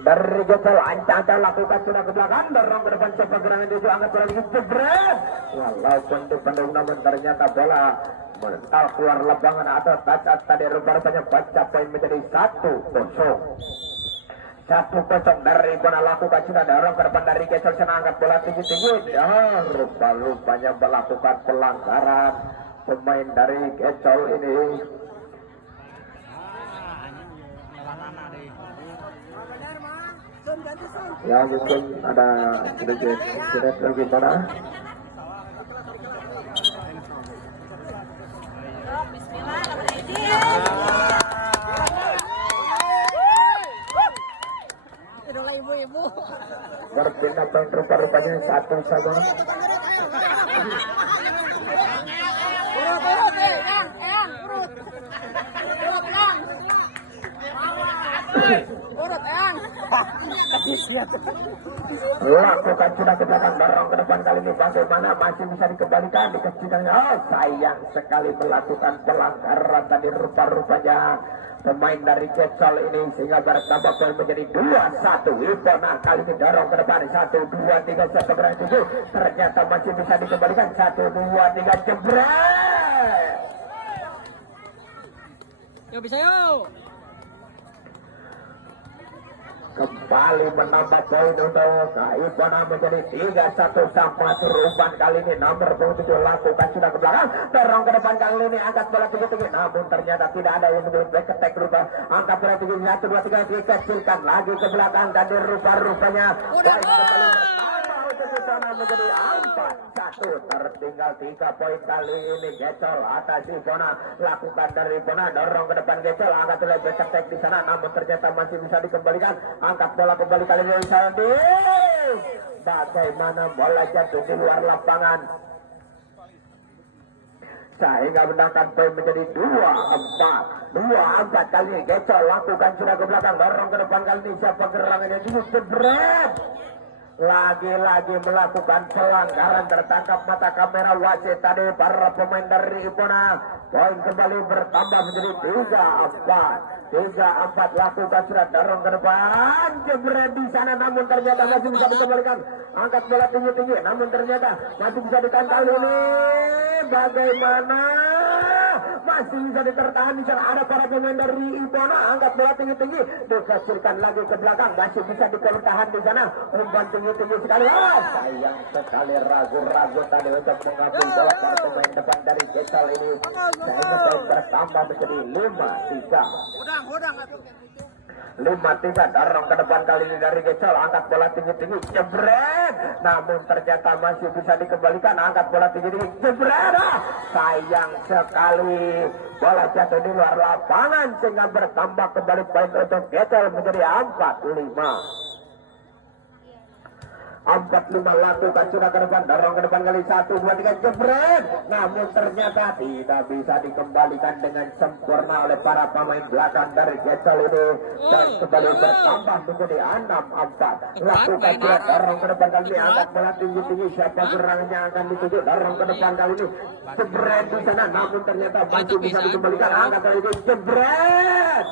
Dari Gocel ancang-ancang lakukan sudah ke belakang, dorong ke depan coba gerangan tuju angkat bola lagi jebret. Walaupun dipendung namun ternyata bola mental keluar lapangan atau touch tadi rupanya baca poin menjadi 1-0. 1-0 dari bola lakukan sudah dorong ke depan dari Gocel sana angkat bola tinggi-tinggi. Ya rupanya melakukan pelanggaran pemain dari Gocel ini. Ya mungkin ada sedikit bagaimana. Ibu-ibu Berpindah poin rupanya 1-1. Lakukan sudah ke belakang, dorong ke depan kali ini bagaimana masih bisa dikembalikan dikecilkan. Oh sayang sekali melakukan pelanggaran tadi rupanya pemain dari Gocel ini sehingga bertambah poin menjadi 2-1. Ipona kali ini dorong ke depan 1-2-3 siapa gerak 7 ternyata masih bisa dikembalikan 1-2-3 jebret. Yuk bisa yuk. Kembali menambah poin untuk Ipona menjadi 3-1 sampai Ruban kali ini nomor 7 lakukan sudah ke belakang, dorong ke depan kali ini angkat bola tinggi-tinggi namun ternyata tidak ada yang menjadi back attack rubah, angkat bola tinggi 1-2-3 dikecilkan lagi ke belakang dan rupanya poin kembali sana menjadi 4-1 tertinggal 3 poin kali ini Gocel atas Ipona lakukan dari Ipona dorong ke depan Gocel angkat bola back attack di sana namun ternyata masih bisa dikembalikan angkat bola kembali kali ini Sandi bagaimana bola jatuh di luar lapangan sehingga menangkan poin menjadi 2-4 kali ini Gocel lakukan sudah ke belakang dorong ke depan kali ini siapa gerangannya dulu jebret. Lagi-lagi melakukan pelanggaran tertangkap mata kamera wasit tadi para pemain dari Ipona. Poin kembali bertambah menjadi 3-4 lakukan sudah dorong ke depan jebret di sana namun ternyata masih bisa dikembalikan angkat bola tinggi-tinggi namun ternyata masih bisa ditahan kali ini bagaimana masih bisa ditertahan di sana ada para pemain dari Ipona angkat bola tinggi-tinggi dikasihkan lagi ke belakang masih bisa ditahan di sana umpan tinggi sekali. Sayang sekali ragu-ragu tadi untuk mengambil bola para pemain depan dari Gocel ini sehingga poin bertambah menjadi 5-3 dorong ke depan kali ini dari Gocel angkat bola tinggi-tinggi jebret namun ternyata masih bisa dikembalikan angkat bola tinggi-tinggi jebret. Sayang sekali bola jatuh di luar lapangan sehingga bertambah kembali poin untuk Gocel menjadi 4-5 lakukan sudah ke depan dorong ke depan kali 1-2-3 jebret namun ternyata tidak bisa dikembalikan dengan sempurna oleh para pemain belakang dari Gocel ini dan kembali bertambah menjadi 6-4 lakukan sudah dorong ke depan kali ini angkat bola tinggi-tinggi siapa gerangannya akan dituju dorong ke depan kali ini jebret di sana namun ternyata masih bisa dikembalikan angkat kali ini jebret.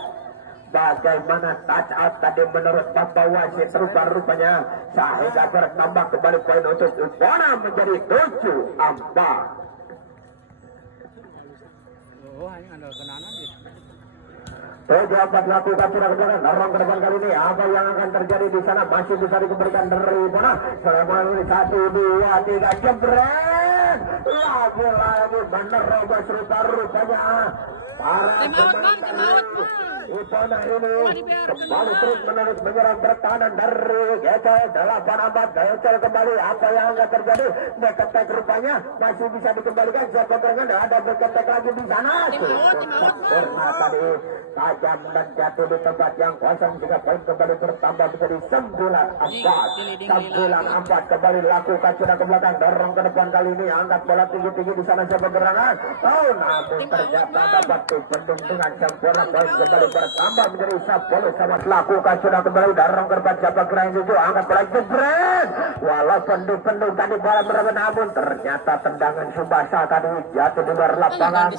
Bagaimana touch out tadi menurut Bapak wasit rupanya sehingga bertambah kembali poin untuk Ipona menjadi 7-4. Oh, hanya ada kenanan gitu. 7-4 lakukan sudah kejaran dorong ke depan kali ini apa yang akan terjadi di sana masih bisa dikembalikan dari Ipona selama ini 1-2-3 jebret lagi menerobos rupanya para pemain Ipona ini kembali terus menerus menyerang bertahanan dari Gocel 8-4 Gocel kembali apa yang akan terjadi back attack rupanya masih bisa dikembalikan siapa gerangan ada back attack lagi di sana sempurna tadi tajam dan jatuh di tempat yang kosong sehingga poin kembali bertambah menjadi 9-4 kembali lakukan sudah ke belakang dorong ke depan kali ini angkat bola tinggi-tinggi di sana siapa gerangan namun ternyata dapat dipendung dengan sempurna poin kembali bertambah menjadi 10 lakukan sudah kembali dorong ke depan siapa gerangan itu angkat bola jebret walaupun dipendung tadi bola berapa namun ternyata tendangan Subasa tadi jatuh di luar lapangan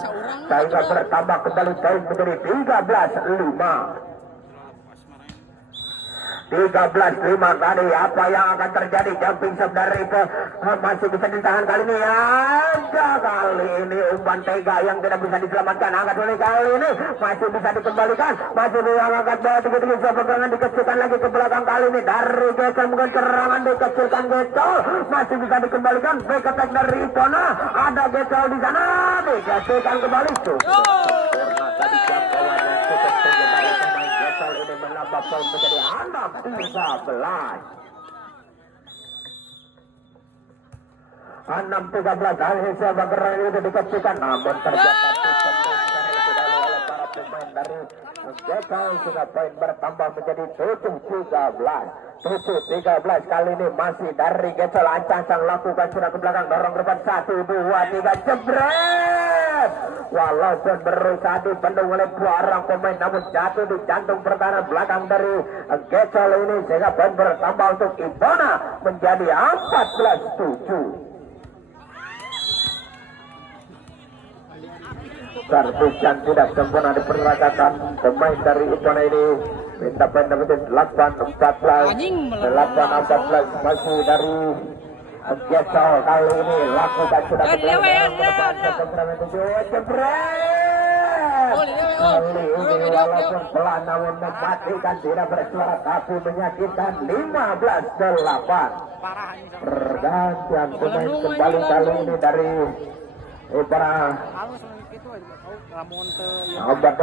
sehingga bertambah kembali poin menjadi 13-5. 13-5 tadi. Apa yang akan terjadi? Jumping shot dari masih bisa ditahan kali ini. Ada kali ini umpan Tega yang tidak bisa diselamatkan. Angkat dulu kali ini masih bisa dikembalikan. Masih diangkat bola tinggi-tinggi. Serangan dikecilkan lagi ke belakang kali ini dari Gecol. Mungkin serangan dikecilkan Gecol. Masih bisa dikembalikan. Back attack dari Ipona. Ada Gecol di sana. Dikecilkan kembali. Tadi jangkauannya cukup tinggi dari pemain Gecol ini menambah poin menjadi 6-13. Akhirnya Bageran itu dikecilkan. Namun ternyata oleh para pemain dari Gecol sudah poin bertambah menjadi 7-13. 7-13 kali ini masih dari Gecol. Ancang-ancang lakukan sudah ke belakang, dorong ke depan. 1, 2, 3 jebret. Walaupun berusaha dibendung oleh dua orang pemain, namun jatuh di jantung pertahanan belakang dari Gecol ini, sehingga poin bertambah untuk Ipona menjadi 14-7. Servis yang tidak sempurna diperagakan pemain dari Ipona ini. Minta poin dapetin 8-14. 8-14 masih dari Gecol. Kali ini lakukan sudah ke belakang. Kali ini walaupun pelan namun mematikan, tidak bersuara tapi menyakitkan. 15-8. Pergantian pemain kembali kali ini dari Ipona. Obat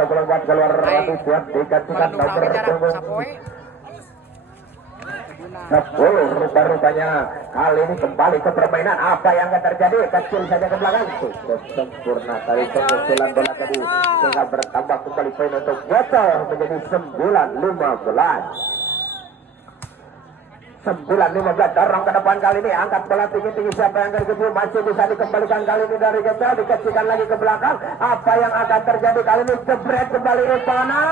keluar Raditya dikasihkan nomor punggung 10. Rupa-rupanya kali ini kembali ke permainan. Apa yang akan terjadi? Kecil saja ke belakang. Cukup sempurna dari pengusilan bola tadi, sehingga bertambah kembali poin untuk Gecol menjadi 9-15. 9-15. Dorong ke depan kali ini, angkat bola tinggi-tinggi. Siapa yang akan kedua? Masih bisa dikembalikan kali ini dari Gecol, dikecilkan lagi ke belakang. Apa yang akan terjadi kali ini? Jebret kembali Ipona.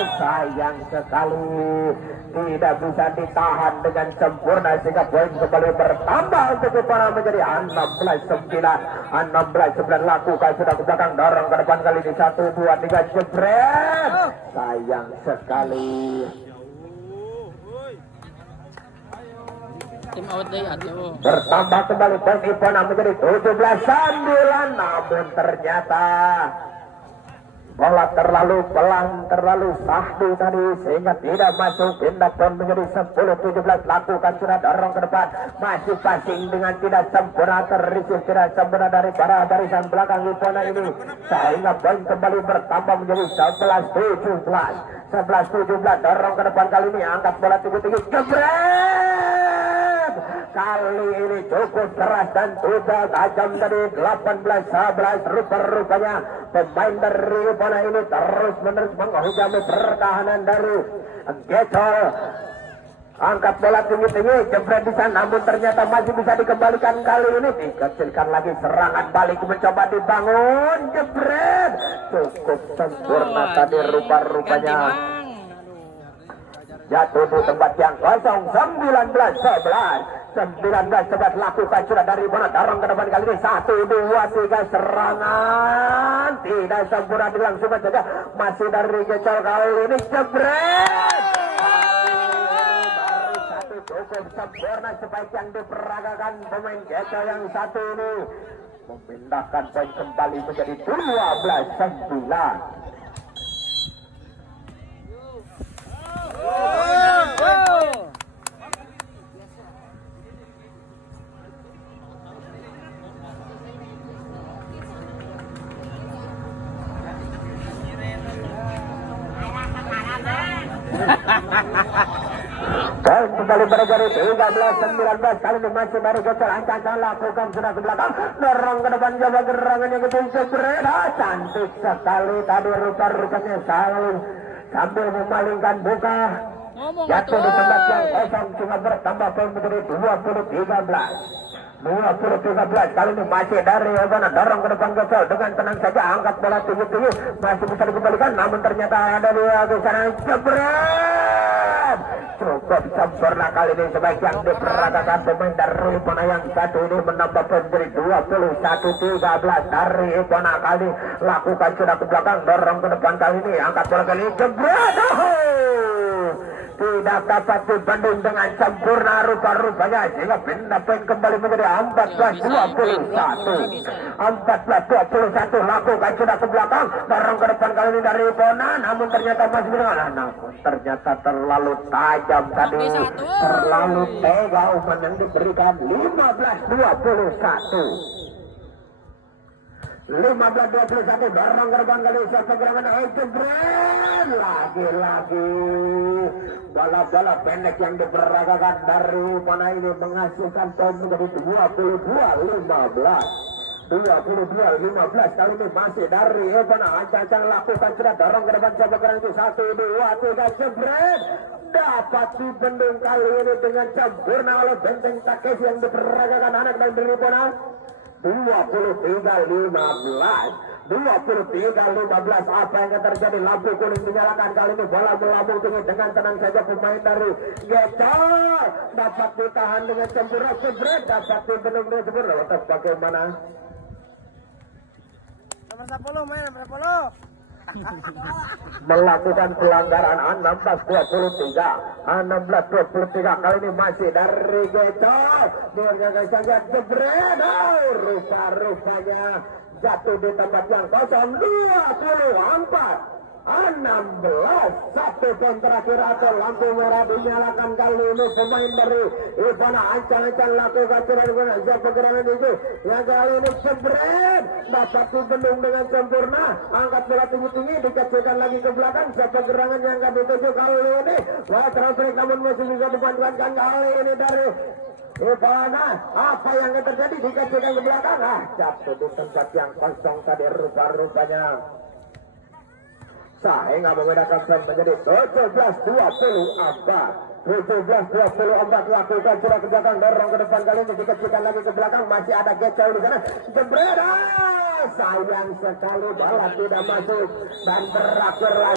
Sayang sekali tidak bisa ditahan dengan sempurna, sehingga poin kembali bertambah untuk Ipona menjadi 16-9. 16-9. Lakukan sudah ke belakang, dorong ke depan kali ini. 1, 2, 3 jebret. Sayang sekali. Tim out day aduh. Bertambah kembali poin Ipona menjadi 17-9. Namun ternyata bola terlalu pelan, terlalu sahdu tadi, sehingga tidak masuk. Pindah poin menjadi 10-17. Lakukan sudah, dorong ke depan. Masih passing dengan tidak sempurna, terisi tidak sempurna dari para barisan belakang Ipona ini, sehingga poin kembali bertambah menjadi 11-17. 11-17. Dorong ke depan kali ini, angkat bola tinggi-tinggi, jebret. Kali ini cukup keras dan juga tajam dari 18-11. Rupa-rupanya pemain dari Ipona ini terus-menerus menghujami pertahanan dari Gecol. Angkat bola tinggi-tinggi, jebret di sana, namun ternyata masih bisa dikembalikan. Kali ini dikecilkan lagi, serangan balik mencoba dibangun, jebret. Cukup sempurna tadi rupa-rupanya. Jatuh di tempat yang kosong. 19-11. 19-11. Lakukan sudah dari Ipona, dorong ke depan kali ini. 1, 2, 3 serangan tidak sempurna, dilangsungkan saja. Masih dari Gecol kali ini, jebret. Baru satu cukup sempurna sebaik yang diperagakan pemain Gecol yang satu ini, memindahkan poin kembali menjadi 12-9. Dan kembali berjari 13-19. Kali ini masih dari Gecol. Ancang-ancang lakukan sudah ke belakang, dorong ke depan, coba gerangan yang kecil, jebret. Cantik sekali tadi rupa-rupanya sambil memalingkan buka. Jatuh di tempat yang kosong, cuma bertambah poin menjadi 20-13. 20-13. Kali ini masih dari Ipona, dorong ke depan Gecol dengan tenang saja, angkat bola tinggi-tinggi, masih bisa dikembalikan, namun ternyata ada di sana, jebret. Cukup sempurna kali ini sebaik yang diperagakan pemain dari Ipona yang satu ini, menambah poin menjadi 21-13 dari Ipona. Kali lakukan sudah ke belakang, dorong ke depan kali ini, angkat bola kali ini, jebret. tidak dapat dibendung dengan sempurna rupa-rupanya sehingga benda poin kembali menjadi 14-21. 14-21 lakukan sudah ke belakang, dorong ke depan kali ini dari Bona, namun ternyata masih dengan anak. Ternyata terlalu tajam tadi, terlalu tega umpan yang diberikan. 15-21. 15-21 dorong ke depan kali siapa gerangan jebret lagi-lagi bola-bola pendek yang diperagakan dari mana ini menghasilkan poin menjadi 22-15 kali ini masih dari Evan ancang-ancang lakukan sudah dorong ke depan siapa gerangan itu 1, 2, 3 jebret dapat dibendung kali ini dengan sempurna oleh benteng Takeshi yang diperagakan anak dan dari Bona. 23-15 apa yang akan terjadi? Lampu kuning dinyalakan kali ini, bola melambung tinggi dengan tenang saja pemain dari Gecor dapat ditahan dengan sempurna, jebret dapat dibendung dengan sempurna. Letak bagaimana? Nomor 10 main, nomor 10. Melakukan pelanggaran 16-23 kali ini masih dari Gecor mengerjakan saja jebret rupa-rupanya jatuh di tempat yang kosong. 16 satu poin terakhir atau lampu merah dinyalakan kali ini pemain dari Ivana ancang-ancang lakukan serangan siapa gerangan itu yang kali ini jebret dapat dibendung dengan sempurna, angkat bola tinggi-tinggi dikecilkan lagi ke belakang siapa gerangan yang akan dituju kali ini traffic namun masih bisa dipanjangkan kali ini dari Ivana. Apa yang akan terjadi? Dikecilkan ke belakang, jatuh di tempat yang kosong tadi rupa-rupanya sehingga membedakan poin menjadi 17-24 lakukan sudah ke belakang, dorong ke depan kali ini dikecilkan lagi ke belakang, masih ada Gecor di sana, jebret sayang sekali bola tidak masuk dan berakhir lagi.